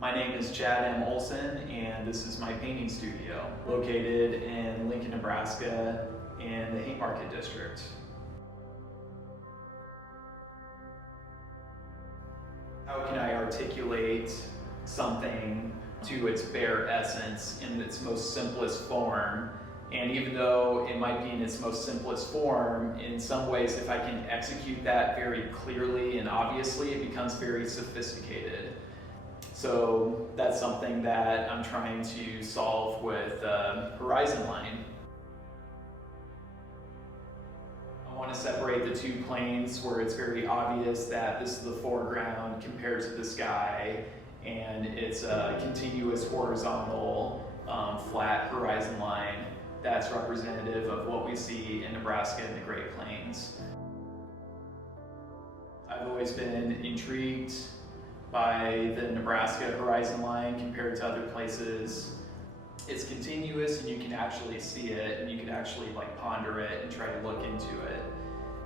My name is Chad M. Olsen, and this is my painting studio, located in Lincoln, Nebraska, in the Haymarket District. How can I articulate something to its bare essence in its most simplest form? And even though it might be in its most simplest form, in some ways, if I can execute that very clearly and obviously, it becomes very sophisticated. So that's something that I'm trying to solve with Horizon Line. I want to separate the two planes where it's very obvious that this is the foreground compared to the sky, and it's a continuous horizontal flat horizon line that's representative of what we see in Nebraska and the Great Plains. I've always been intrigued by the Nebraska horizon line compared to other places. It's continuous and you can actually see it, and you can actually ponder it and try to look into it.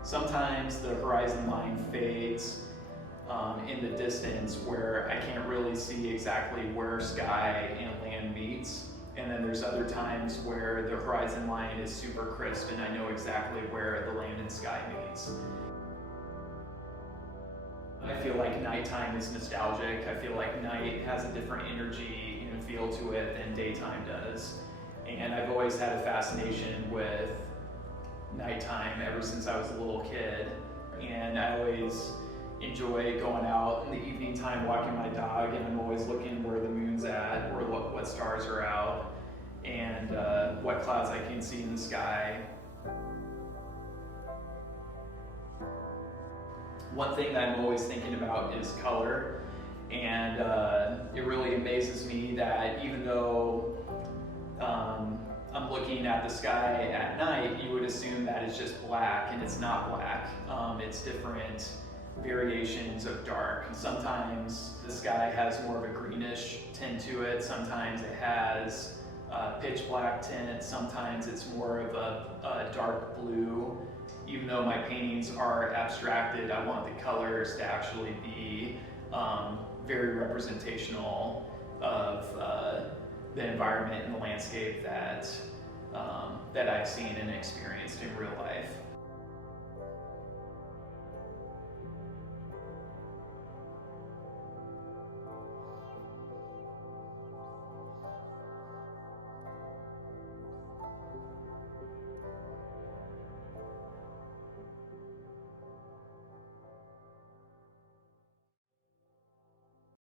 Sometimes the horizon line fades in the distance where I can't really see exactly where sky and land meets. And then there's other times where the horizon line is super crisp and I know exactly where the land and sky meets. I feel like nighttime is nostalgic. I feel like night has a different energy and feel to it than daytime does. And I've always had a fascination with nighttime ever since I was a little kid. And I always enjoy going out in the evening time walking my dog, and I'm always looking where the moon's at, or what stars are out, and what clouds I can see in the sky. One thing that I'm always thinking about is color, and it really amazes me that even though I'm looking at the sky at night, you would assume that it's just black, and it's not black. It's different variations of dark. Sometimes the sky has more of a greenish tint to it, sometimes it has a pitch black tint, sometimes it's more of a dark blue. Even though my paintings are abstracted, I want the colors to actually be very representational of the environment and the landscape that I've seen and experienced in real life.